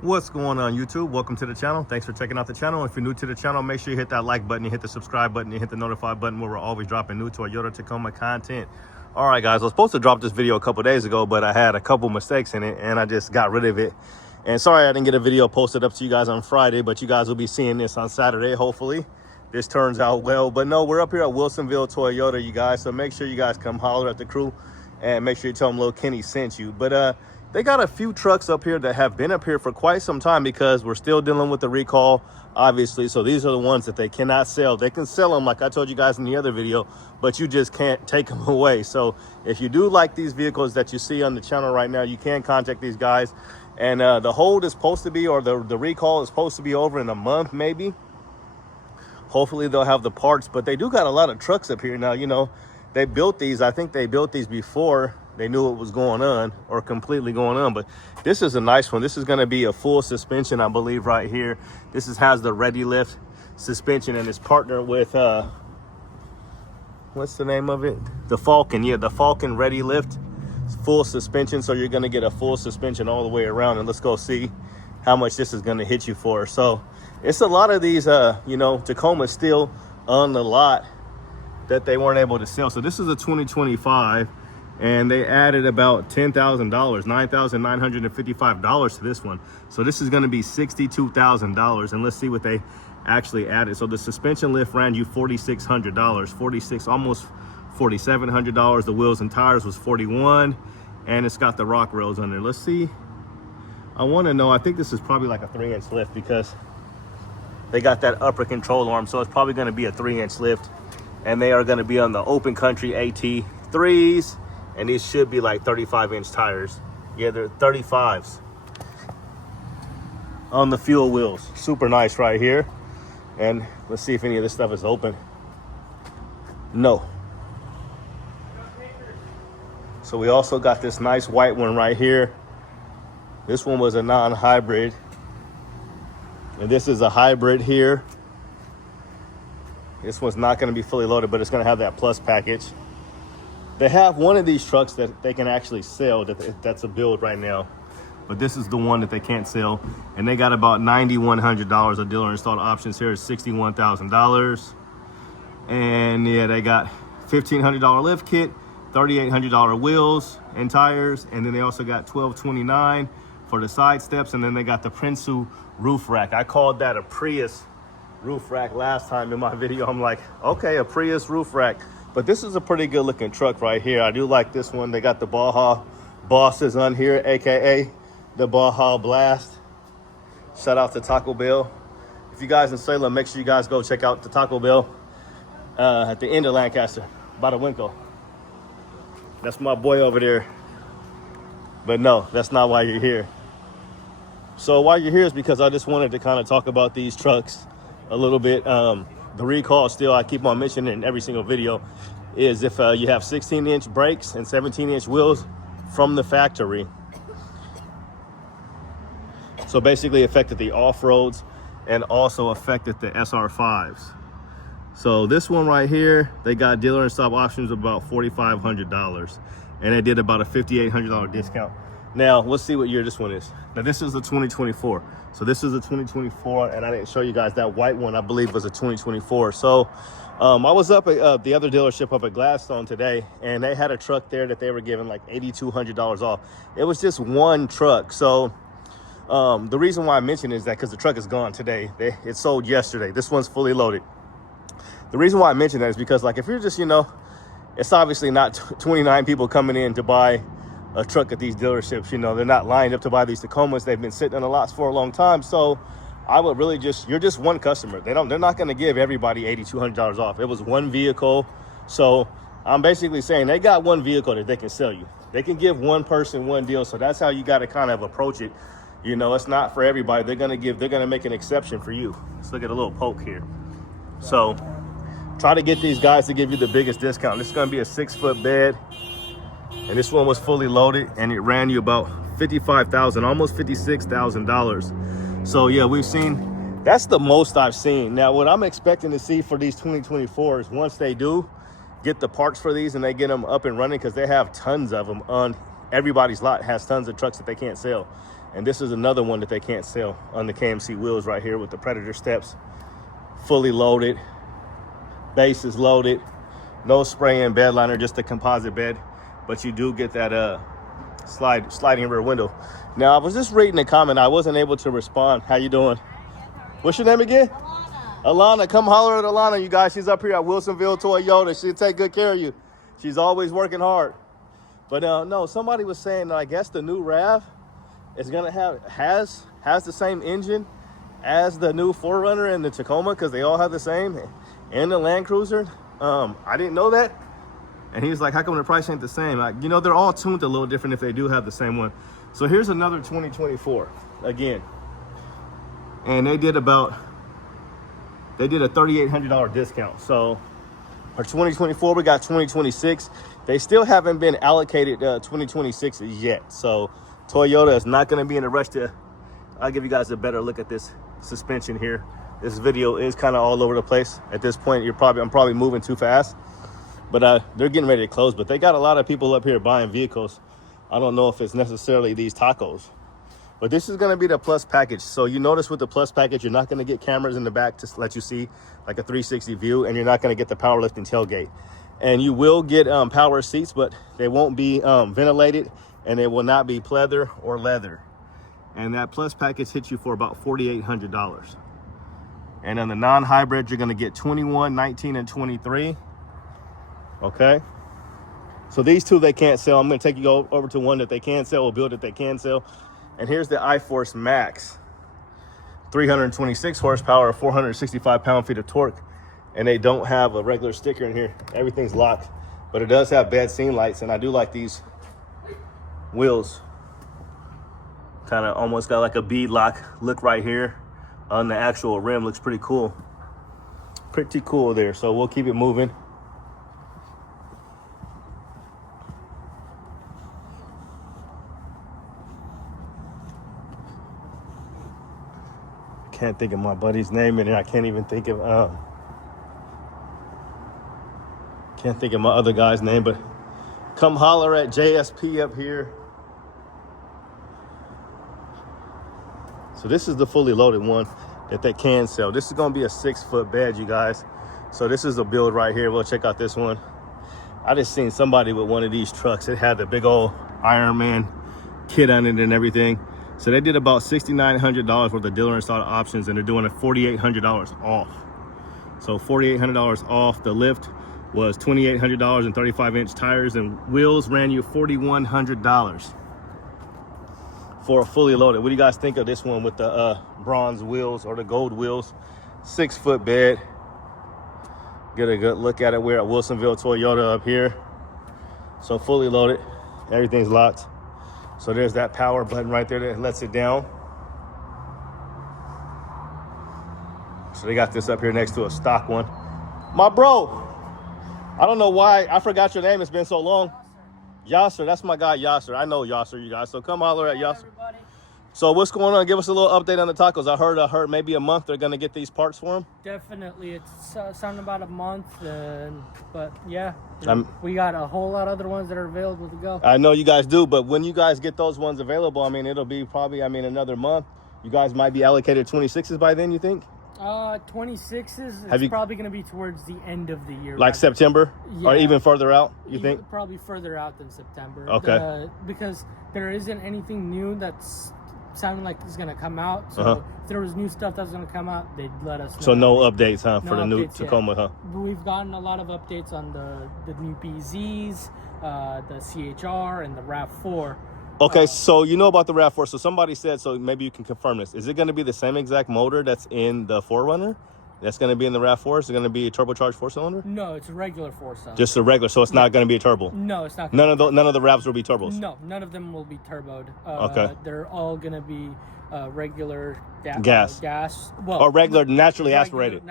What's going on, YouTube? Welcome to the channel. Thanks for checking out the channel. If you're new to the channel, make sure you hit that like button, you hit the subscribe button, you hit the notify button, where we're always dropping new Toyota Tacoma content. All right, guys, I was supposed to drop this video a couple days ago, but I had a couple mistakes in it and I just got rid of it. And sorry I didn't get a video posted up to you guys on Friday, but you guys will be seeing this on Saturday. Hopefully this turns out well. But no, we're up here at Wilsonville Toyota, you guys, so make sure you guys come holler at the crew and make sure you tell them Lil Kenny sent you. But they got a few trucks up here that have been up here for quite some time because we're still dealing with the recall, obviously. So these are the ones that they cannot sell. They can sell them, like I told you guys in the other video, but you just can't take them away. So if you do like these vehicles that you see on the channel right now, you can contact these guys. And the hold is supposed to be, or the recall is supposed to be over in a month, maybe. Hopefully they'll have the parts, but they do got a lot of trucks up here now. You know, they built these, I think they built these before they knew what was going on, or completely going on. But this is a nice one. This is going to be a full suspension, I believe, right here. This has the Ready Lift suspension, and it's partnered with what's the name of it? The Falcon. Yeah, the Falcon Ready Lift. It's full suspension, so you're going to get a full suspension all the way around. And let's go see how much this is going to hit you for. So it's a lot of these you know, Tacomas still on the lot that they weren't able to sell. So this is a 2025, and they added about $10,000, $9,955 to this one. So this is going to be $62,000, and let's see what they actually added. So the suspension lift ran you $4,600, almost $4,700. The wheels and tires was $41, and it's got the rock rails on there. Let's see. I want to know, I think this is probably like a 3-inch lift because they got that upper control arm, so it's probably going to be a 3-inch lift, and they are going to be on the open country AT3s. And these should be like 35-inch tires. Yeah, they're 35s on the fuel wheels. Super nice right here. And let's see if any of this stuff is open. No. So we also got this nice white one right here. This one was a non-hybrid. And this is a hybrid here. This one's not going to be fully loaded, but it's going to have that plus package. They have one of these trucks that they can actually sell, that's a build right now. But this is the one that they can't sell. And they got about $9,100 of dealer installed options. Here is $61,000. And yeah, they got $1,500 lift kit, $3,800 wheels and tires. And then they also got $1,229 for the side steps. And then they got the Prinsu roof rack. I called that a Prius roof rack last time in my video. I'm like, okay, a Prius roof rack. But this is a pretty good looking truck right here. I do like this one. They got the Baja bosses on here, AKA the Baja Blast. Shout out to Taco Bell. If you guys in Salem, make sure you guys go check out the Taco Bell at the end of Lancaster, by the Winkle. That's my boy over there. But no, that's not why you're here. So why you're here is because I just wanted to kind of talk about these trucks a little bit. The recall, still, I keep on mentioning in every single video, is if you have 16-inch brakes and 17-inch wheels from the factory. So basically affected the off-roads and also affected the SR5s. So this one right here, they got dealer and stop options of about $4,500, and they did about a $5,800 discount. Now let's see what year this one is. Now this is the 2024. So this is a 2024, and I didn't show you guys that white one. I believe was a 2024. So I was up at the other dealership up at Gladstone today, and they had a truck there that they were giving like $8,200 off. It was just one truck. So the reason why I mentioned is that because the truck is gone today. It sold yesterday. This one's fully loaded. The reason why I mentioned that is because, like, if you're just, you know, it's obviously not 29 people coming in to buy a truck at these dealerships. You know, they're not lined up to buy these Tacomas. They've been sitting on the lots for a long time. So I would really you're just one customer. They're not going to give everybody $8,200 off. It was one vehicle. So I'm basically saying they got one vehicle that they can sell you. They can give one person one deal. So that's how you got to kind of approach it. You know, it's not for everybody. They're going to make an exception for you. Let's look at a little poke here. So try to get these guys to give you the biggest discount. This is going to be a 6-foot bed. And this one was fully loaded, and it ran you about $55,000, almost $56,000. So yeah, we've seen, that's the most I've seen. Now, what I'm expecting to see for these 2024s, once they do get the parts for these and they get them up and running, because they have tons of them on everybody's lot, has tons of trucks that they can't sell. And this is another one that they can't sell on the KMC wheels right here with the Predator steps. Fully loaded. Base is loaded. No spray-in bed liner, just a composite bed. But you do get that sliding rear window. Now, I was just reading the comment. I wasn't able to respond. How you doing? What's your name again? Alana. Come holler at Alana, you guys. She's up here at Wilsonville Toyota. She'll take good care of you. She's always working hard. But no, somebody was saying that I guess the new RAV is gonna has the same engine as the new 4Runner and the Tacoma, because they all have the same, and the Land Cruiser. I didn't know that. And he was like, how come the price ain't the same? Like, you know, they're all tuned a little different if they do have the same one. So here's another 2024 again. And they did a $3,800 discount. So for 2024, we got 2026. They still haven't been allocated 2026 yet. So Toyota is not going to be in a rush to. I'll give you guys a better look at this suspension here. This video is kind of all over the place at this point. I'm probably moving too fast, but they're getting ready to close. But they got a lot of people up here buying vehicles. I don't know if it's necessarily these tacos, but this is going to be the plus package. So you notice with the plus package, you're not going to get cameras in the back to let you see like a 360 view, and you're not going to get the power lifting tailgate. And you will get power seats, but they won't be ventilated, and they will not be pleather or leather. And that plus package hits you for about $4,800. And on the non-hybrid, you're going to get 21, 19, and 23. Okay. So these two they can't sell. I'm going to take you over to one that they can sell, or build that they can sell. And here's the iForce Max. 326 horsepower, 465 pound-feet of torque. And they don't have a regular sticker in here. Everything's locked. But it does have bed scene lights. And I do like these wheels. Kind of almost got like a bead lock look right here on the actual rim. Looks pretty cool. Pretty cool there. So we'll keep it moving. Can't think of my buddy's name in here. I can't even think of my other guy's name, but come holler at JSP up here. So this is the fully loaded one that they can sell. This is going to be a 6-foot bed, you guys. So this is a build right here. We'll check out this one. I just seen somebody with one of these trucks. It had the big old Iron Man kit on it and everything. So they did about $6,900 worth of dealer installed options, and they're doing a $4,800 off. So $4,800 off. The lift was $2,800, and 35-inch tires and wheels ran you $4,100 for a fully loaded. What do you guys think of this one with the bronze wheels or the gold wheels? 6-foot bed. Get a good look at it. We're at Wilsonville Toyota up here. So fully loaded. Everything's locked. So there's that power button right there that lets it down. So they got this up here next to a stock one. My bro, I don't know why I forgot your name. It's been so long. Yasser, that's my guy Yasser. I know Yasser, you guys. So come holler at Yasser. Everybody. So what's going on? Give us a little update on the tacos. I heard maybe a month they're gonna get these parts for them. Definitely, it's sounding about a month, but yeah, we got a whole lot of other ones that are available to go. I know you guys do, but when you guys get those ones available, I mean, it'll be probably, another month. You guys might be allocated 26s by then, you think? 26s. It's probably going to be towards the end of the year, like September, or even further out. You think? Probably further out than September. Okay. Because there isn't anything new that's sounding like it's going to come out. So if there was new stuff that's going to come out, they'd let us know. So no updates, huh, for the new Tacoma, huh? We've gotten a lot of updates on the new BZs, the CHR, and the RAV4. Okay, so you know about the RAV4. So somebody said, so maybe you can confirm this. Is it going to be the same exact motor that's in the 4Runner? That's going to be in the RAV4? Is it going to be a turbocharged 4-cylinder? No, it's a regular 4-cylinder. Just a regular, so it's not going to be a turbo? No, it's not. None of the RAVs will be turbos? No, none of them will be turboed. Okay. They're all going to be regular gas. Well, or regular naturally aspirated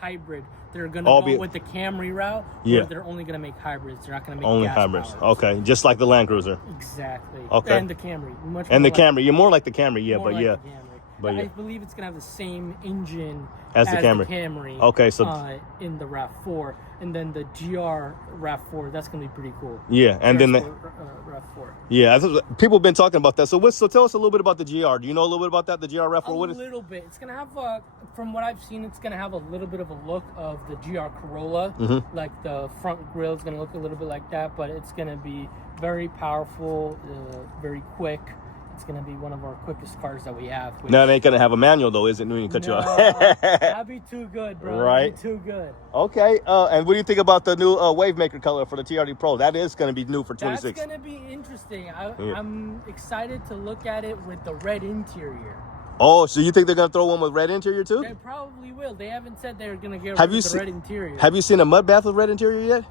hybrid. They're going to go with the Camry route. Yeah. They're only going to make hybrids. They're not going to make only gas hybrids. powers. Okay, just like the Land Cruiser. Exactly. Okay. And the Camry. And the Camry. You're more like the Camry, yeah, but like yeah. The Camry. But yeah. I believe it's gonna have the same engine as the Camry. Okay, so in the RAV4, and then the GR RAV4, that's gonna be pretty cool. Yeah, and then RAV4. Yeah, people have been talking about that. So tell us a little bit about the GR. Do you know a little bit about that? The GR RAV4. A little bit. It's gonna have from what I've seen, it's gonna have a little bit of a look of the GR Corolla. Mm-hmm. Like the front grille is gonna look a little bit like that, but it's gonna be very powerful, very quick. It's going to be one of our quickest cars that we have. No, it ain't going to have a manual, though, is it? When you cut you off. That'd be too good, bro. Right. That'd be too good. Okay. And what do you think about the new Wavemaker color for the TRD Pro? That is going to be new for 26. That's going to be interesting. I'm excited to look at it with the red interior. Oh, so you think they're going to throw one with red interior, too? They probably will. They haven't said they're going to get rid of the red interior. Have you seen a mud bath with red interior yet?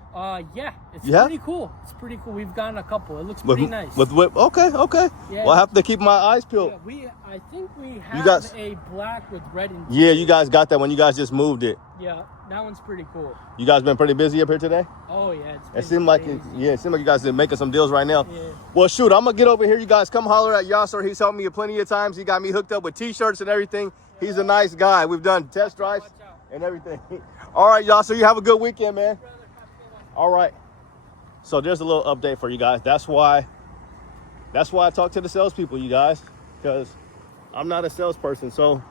Yeah. It's pretty cool. It's pretty cool. We've gotten a couple. It looks pretty nice. Okay. Yeah. Well, I have to keep my eyes peeled. Yeah, I think we have a black with red interior. Yeah, you guys got that one. You guys just moved it. Yeah, that one's pretty cool. You guys been pretty busy up here today? Oh, yeah. It seemed like you guys are making some deals right now. Yeah. Well, shoot, I'm going to get over here. You guys come holler at Yasser. He's helped me plenty of times. He got me hooked up with T-shirts and everything. He's a nice guy. We've done test drives and everything. All right, Yasser, you have a good weekend, man. All right. So there's a little update for you guys. That's why I talk to the salespeople, you guys, because I'm not a salesperson. So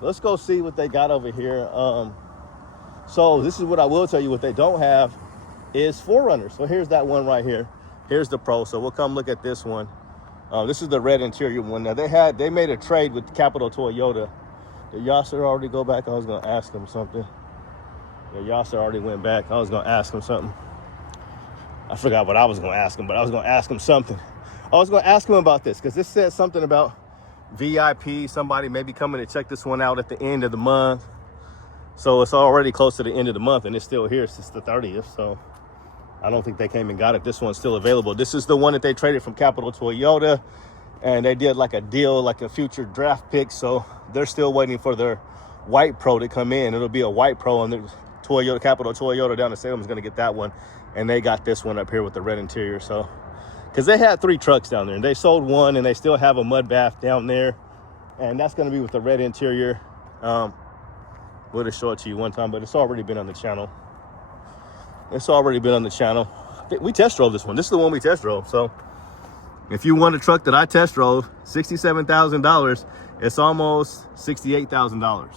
let's go see what they got over here. So this is what I will tell you. What they don't have is 4Runners. So here's that one right here. Here's the Pro. So we'll come look at this one. This is the red interior one. Now they made a trade with Capital Toyota. Did Yasser already go back? I was gonna ask him something. Yeah, Yasser already went back. I was gonna ask him something. I forgot what I was gonna ask him, but I was gonna ask him something. I was gonna ask him about this because this said something about VIP. Somebody maybe coming to check this one out at the end of the month. So it's already close to the end of the month and it's still here since the 30th. So I don't think they came and got it. This one's still available. This is the one that they traded from Capital Toyota, and they did like a deal, like a future draft pick. So they're still waiting for their white Pro to come in. It'll be a white Pro, and the Capital Toyota down in Salem is going to get that one. And they got this one up here with the red interior. So, because they had 3 trucks down there, and they sold one, and they still have a mud bath down there. And that's going to be with the red interior. We'll just show it to you one time, but it's already been on the channel. It's already been on the channel. We test drove this one. This is the one we test drove. So if you want a truck that I test drove, $67,000, it's almost $68,000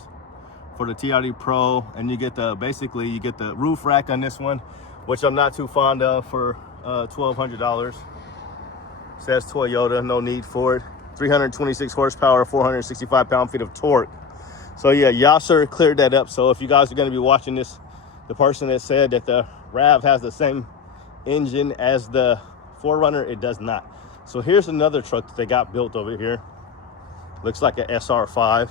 for the TRD Pro. And you get basically you get the roof rack on this one, which I'm not too fond of, for $1,200. Says Toyota, no need for it. 326 horsepower, 465 pound-feet of torque. So yeah, Yasser cleared that up. So if you guys are going to be watching this, the person that said that the RAV has the same engine as the 4Runner, it does not. So here's another truck that they got built over here. Looks like an SR5.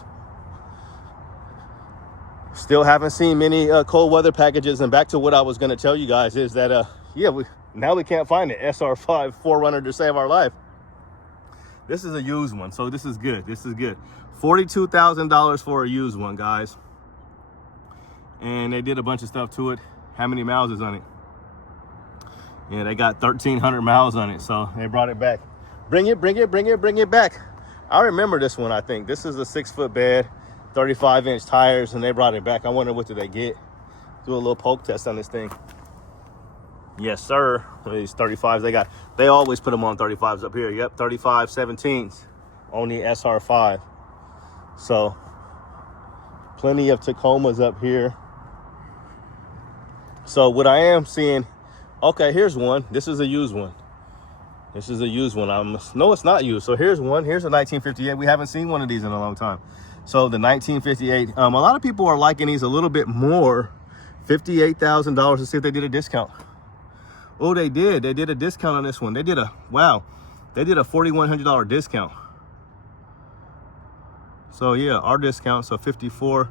Still haven't seen many cold weather packages. And back to what I was going to tell you guys is that, now we can't find an SR5 4Runner to save our life. This is a used one, so this is good. This is good. $42,000 for a used one, guys. And they did a bunch of stuff to it. How many miles is on it? Yeah, they got 1,300 miles on it, so they brought it back. Bring it back. I remember this one, I think. This is a 6-foot bed, 35-inch tires, and they brought it back. I wonder what did they get. Do a little poke test on this thing. Yes, sir. These 35s, they always put them on 35s up here. Yep, 35 17s on the SR5. So, plenty of Tacomas up here. So, what I am seeing, okay, here's one. This is a used one. This is a used one. No, it's not used. So, here's one. Here's a 1958. We haven't seen one of these in a long time. So, the 1958. A lot of people are liking these a little bit more. $58,000 to see if they did a discount. Oh, they did. They did a discount on this one. They did a $4,100 discount. So yeah, our discount, so 54,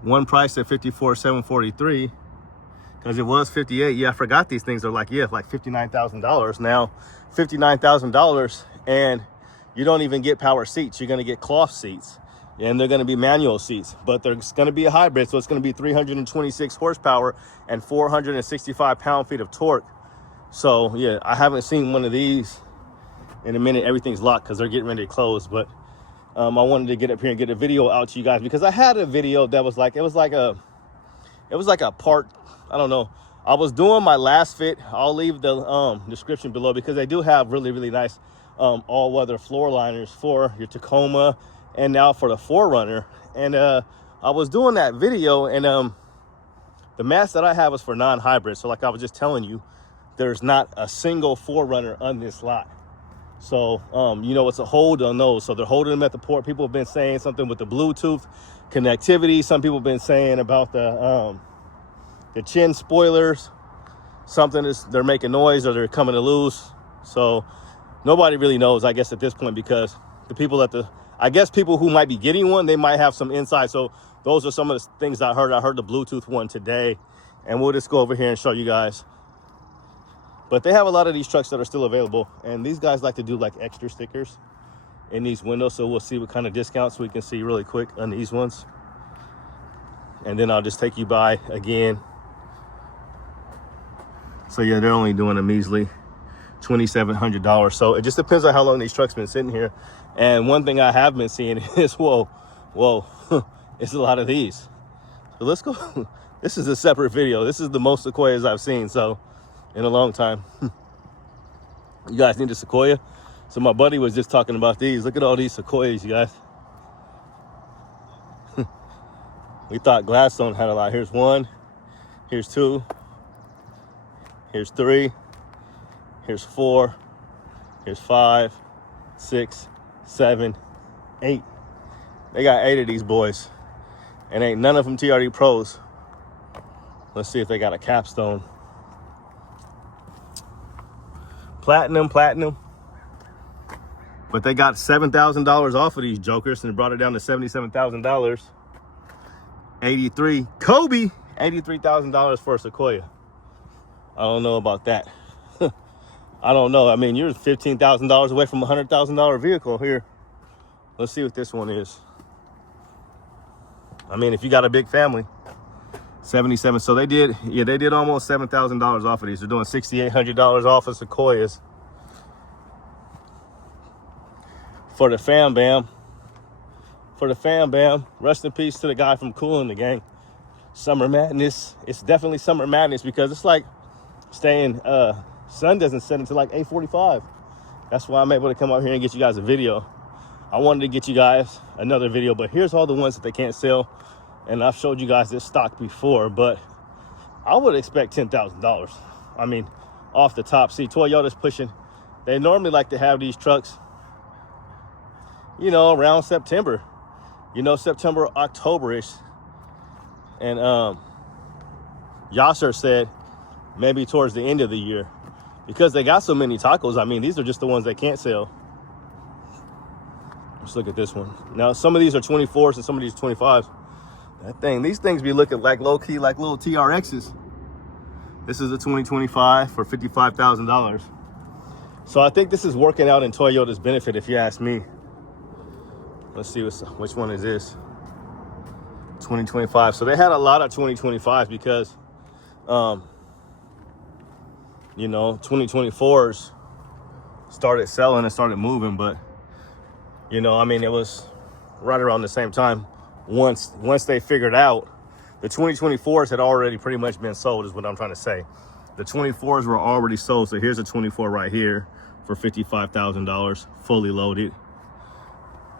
one price at 54,743, because it was 58. Yeah, I forgot these things are like $59,000 now. $59,000, and you don't even get power seats. You're gonna get cloth seats, and they're gonna be manual seats, but there's gonna be a hybrid, so it's gonna be 326 horsepower and 465 pound-feet of torque. So yeah, I haven't seen one of these in a minute. Everything's locked because they're getting ready to close, but I wanted to get up here and get a video out to you guys, because I had a video that was like, it was like a part, I don't know. I was doing my last fit. I'll leave the description below, because they do have really, really nice all-weather floor liners for your Tacoma and now for the 4Runner. And I was doing that video, and the mats that I have is for non-hybrid. So like I was just telling you, there's not a single 4Runner on this lot. So, you know, it's a hold on those. So they're holding them at the port. People have been saying something with the Bluetooth connectivity. Some people have been saying about the chin spoilers. Something is, they're making noise or they're coming to loose. So nobody really knows, I guess, at this point, because the people I guess people who might be getting one, they might have some insight. So those are some of the things I heard. I heard the Bluetooth one today, and we'll just go over here and show you guys. But they have a lot of these trucks that are still available, and these guys like to do like extra stickers in these windows. So we'll see what kind of discounts we can see really quick on these ones. And then I'll just take you by again. So yeah, they're only doing a measly $2,700. So it just depends on how long these trucks been sitting here. And one thing I have been seeing is, whoa, it's a lot of these. So let's go. This is a separate video. This is the most Sequoias I've seen in a long time. You guys need a Sequoia? So my buddy was just talking about these. Look at all these Sequoias, you guys. We thought Gladstone had a lot. Here's one, here's two, here's three, here's four, here's 5, 6, 7, 8. They got 8 of these boys, and ain't none of them TRD Pros. Let's see if they got a capstone. Platinum. But they got $7,000 off of these jokers and brought it down to $77,000. 83 Kobe, $83,000 for a Sequoia. I don't know about that. I don't know. I mean, you're $15,000 away from a $100,000 vehicle here. Let's see what this one is. I mean, if you got a big family, 77. So they did almost $7,000 off of these. They're doing $6,800 off of Sequoias. For the fam bam. Rest in peace to the guy from Cool in the Gang. Summer Madness. It's definitely Summer Madness, because it's like staying, sun doesn't set until like 8:45. That's why I'm able to come out here and get you guys a video. I wanted to get you guys another video, but here's all the ones that they can't sell. And I've showed you guys this stock before, but I would expect $10,000. I mean, off the top. See, Toyota's pushing. They normally like to have these trucks, you know, around September. You know, September, October-ish. And Yasser said maybe towards the end of the year, because they got so many tacos. I mean, these are just the ones they can't sell. Let's look at this one. Now, some of these are 24s and some of these are 25s. These things be looking like low-key, like little TRXs. This is a 2025 for $55,000. So I think this is working out in Toyota's benefit, if you ask me. Let's see which one is this. 2025. So they had a lot of 2025s because, you know, 2024s started selling and started moving. But, you know, I mean, it was right around the same time. Once they figured out, the 2024s had already pretty much been sold, is what I'm trying to say. The 24s were already sold. So here's a 24 right here for $55,000, fully loaded.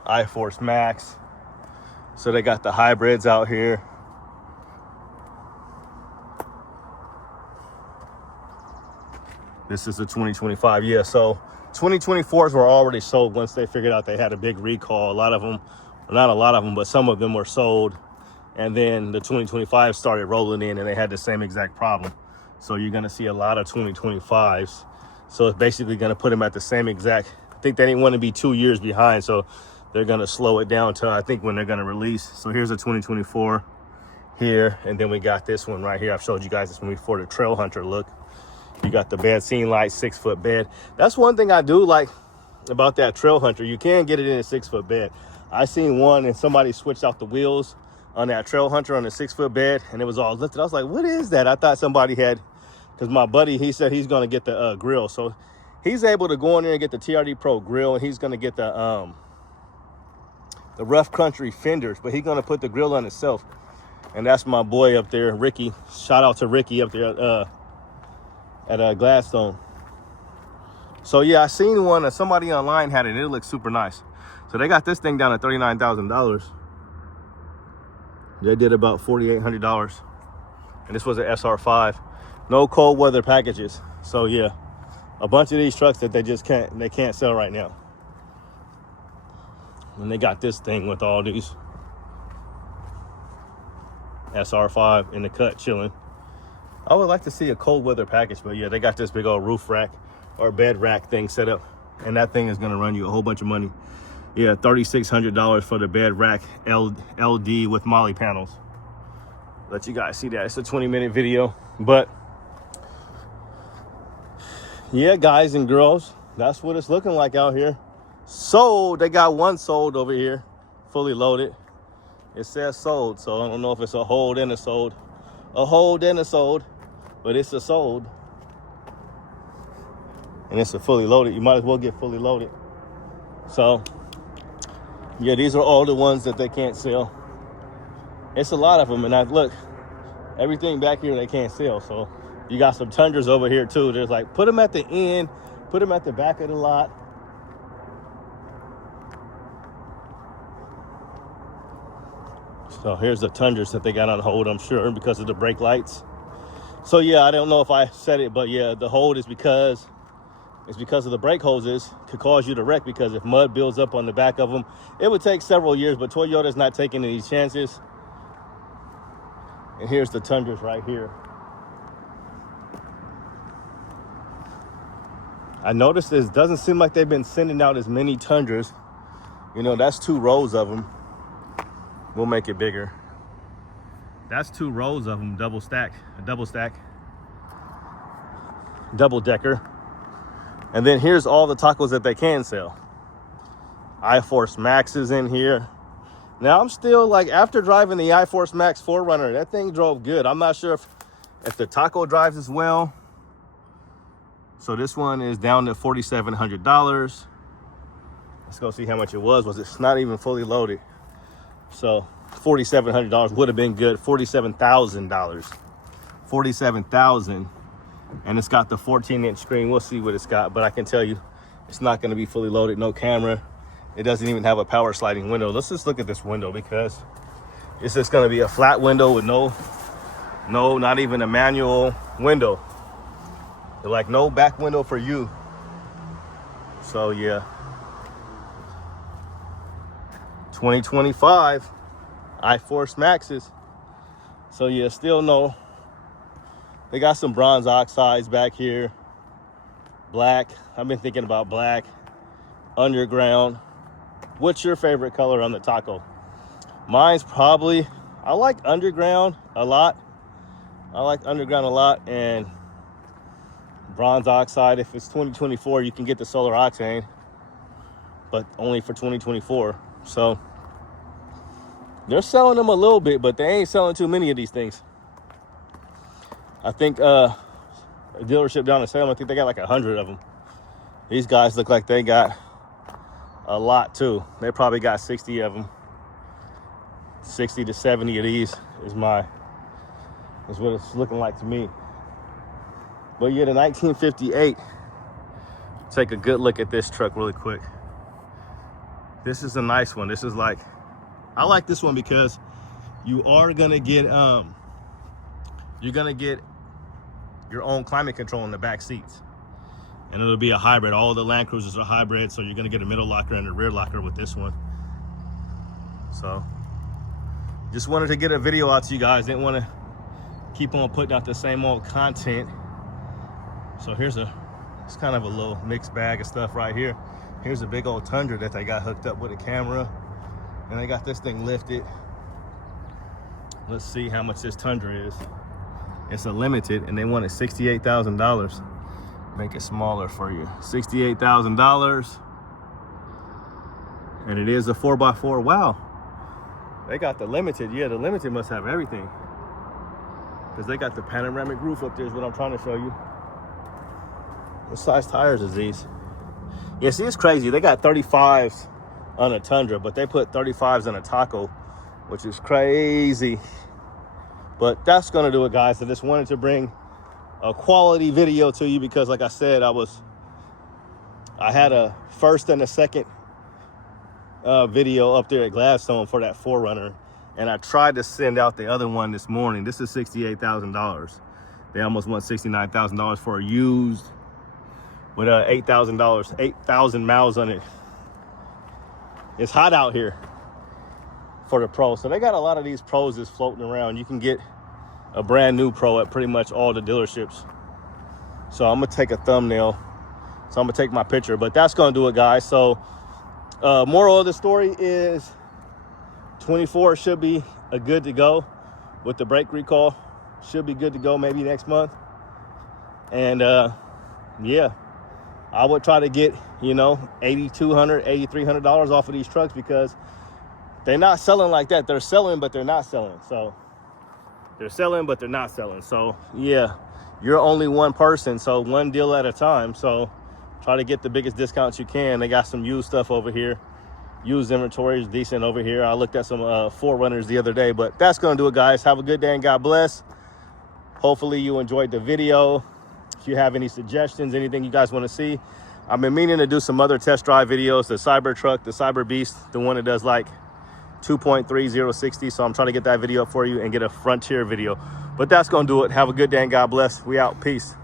iForce Max. So they got the hybrids out here. This is the 2025. Yeah, so 2024s were already sold once they figured out they had a big recall. A lot of them, not a lot of them, but some of them were sold. And then the 2025 started rolling in and they had the same exact problem. So you're going to see a lot of 2025s. So it's basically going to put them at the same exact, I think they didn't want to be 2 years behind. So they're going to slow it down to, I think, when they're going to release. So here's a 2024 here. And then we got this one right here. I've showed you guys this one before, the Trail Hunter look. You got the bed scene light, 6-foot bed. That's one thing I do like about that Trail Hunter. You can get it in a 6-foot bed. I seen one and somebody switched out the wheels on that Trail Hunter on a 6-foot bed and it was all lifted. I was like, what is that? I thought somebody had, because my buddy, he said he's going to get the grill. So he's able to go in there and get the TRD Pro grill, and he's going to get the the rough country fenders, but he's gonna put the grill on itself. And that's my boy up there, Ricky. Shout out to Ricky up there at Gladstone. So yeah, I seen one that somebody online had it, and it looks super nice. So they got this thing down at $39,000. They did about $4,800, and this was an SR5. No cold weather packages. So yeah, a bunch of these trucks that they can't sell right now. And they got this thing with all these SR5 in the cut chilling. I would like to see a cold weather package, but yeah, they got this big old roof rack or bed rack thing set up, and that thing is gonna run you a whole bunch of money. Yeah, $3,600 for the bed rack LD with Molly panels. Let you guys see that. It's a 20-minute video, but yeah, guys and girls, that's what it's looking like out here. Sold, they got one sold over here, fully loaded. It says sold, so I don't know if it's a hold and a sold. A hold and a sold, but it's a sold. And it's a fully loaded. You might as well get fully loaded. So, yeah, these are all the ones that they can't sell. It's a lot of them, and look, everything back here they can't sell. So, you got some Tundras over here too. There's like, put them at the end, put them at the back of the lot. So here's the Tundras that they got on hold, I'm sure, because of the brake lights. So yeah, I don't know if I said it, but yeah, the hold is because of the brake hoses could cause you to wreck, because if mud builds up on the back of them, it would take several years, but Toyota's not taking any chances. And here's the Tundras right here. I noticed this doesn't seem like they've been sending out as many Tundras. You know, that's 2 rows of them. We'll make it bigger. That's 2 rows of them, double stack, double decker. And then here's all the tacos that they can sell. iForce Max is in here. Now I'm still like, after driving the iForce Max 4Runner, that thing drove good. I'm not sure if the taco drives as well. So this one is down to $4,700. Let's go see how much it was. It's not even fully loaded. So $4,700 would have been good. $47,000. $47,000. And it's got the 14-inch screen. We'll see what it's got, but I can tell you it's not going to be fully loaded. No camera. It doesn't even have a power sliding window. Let's just look at this window, because it's just going to be a flat window with no, not even a manual window. Like no back window for you. So yeah. 2025 iForce Maxes. So yeah, still no. They got some bronze oxides back here. Black. I've been thinking about black. Underground. What's your favorite color on the taco? Mine's probably, I like underground a lot. And bronze oxide. If it's 2024, you can get the solar octane, but only for 2024. So they're selling them a little bit, but they ain't selling too many of these things. I think a dealership down in Salem, I think they got like 100 of them. These guys look like they got a lot too. They probably got 60 of them. 60 to 70 of these is what it's looking like to me. But yeah, the 1958. Take a good look at this truck really quick. This is a nice one. This is like, I like this one because you are gonna get you're gonna get your own climate control in the back seats, and it'll be a hybrid. All the Land Cruisers are hybrid, so you're gonna get a middle locker and a rear locker with this one. So just wanted to get a video out to you guys. Didn't want to keep on putting out the same old content. So it's kind of a little mixed bag of stuff right here. Here's a big old Tundra that they got hooked up with a camera, and they got this thing lifted. Let's see how much this Tundra is. It's a limited, and they wanted $68,000. Make it smaller for you. $68,000. And it is a 4x4. Wow. They got the limited. Yeah, the limited must have everything, because they got the panoramic roof up there is what I'm trying to show you. What size tires is these? Yeah, see, it's crazy. They got 35s on a Tundra, but they put 35s in a Taco, which is crazy. But that's gonna do it, guys. I just wanted to bring a quality video to you because, like I said, I had a first and a second video up there at Gladstone for that 4Runner, and I tried to send out the other one this morning. This is $68,000. They almost want $69,000 for a used with $8,000, 8,000 miles on it. It's hot out here for the Pro. So they got a lot of these Pros that's floating around. You can get a brand new Pro at pretty much all the dealerships. So I'm gonna take a thumbnail. So I'm gonna take my picture, but that's gonna do it, guys. So moral of the story is 24 should be a good to go with the brake recall. Should be good to go maybe next month. And yeah, I would try to get, you know, $8,200, $8,300 off of these trucks because they're not selling like that. They're selling, but they're not selling. So they're selling, but they're not selling. So yeah, you're only one person, so one deal at a time. So try to get the biggest discounts you can. They got some used stuff over here. Used inventory is decent over here. I looked at some 4Runners the other day, but that's gonna do it, guys. Have a good day and God bless. Hopefully you enjoyed the video. If you have any suggestions, anything you guys want to see, I've been meaning to do some other test drive videos. The Cybertruck, the Cyber Beast, the one that does like 2.30 60. So I'm trying to get that video up for you and get a Frontier video. But that's gonna do it. Have a good day and God bless. We out. Peace.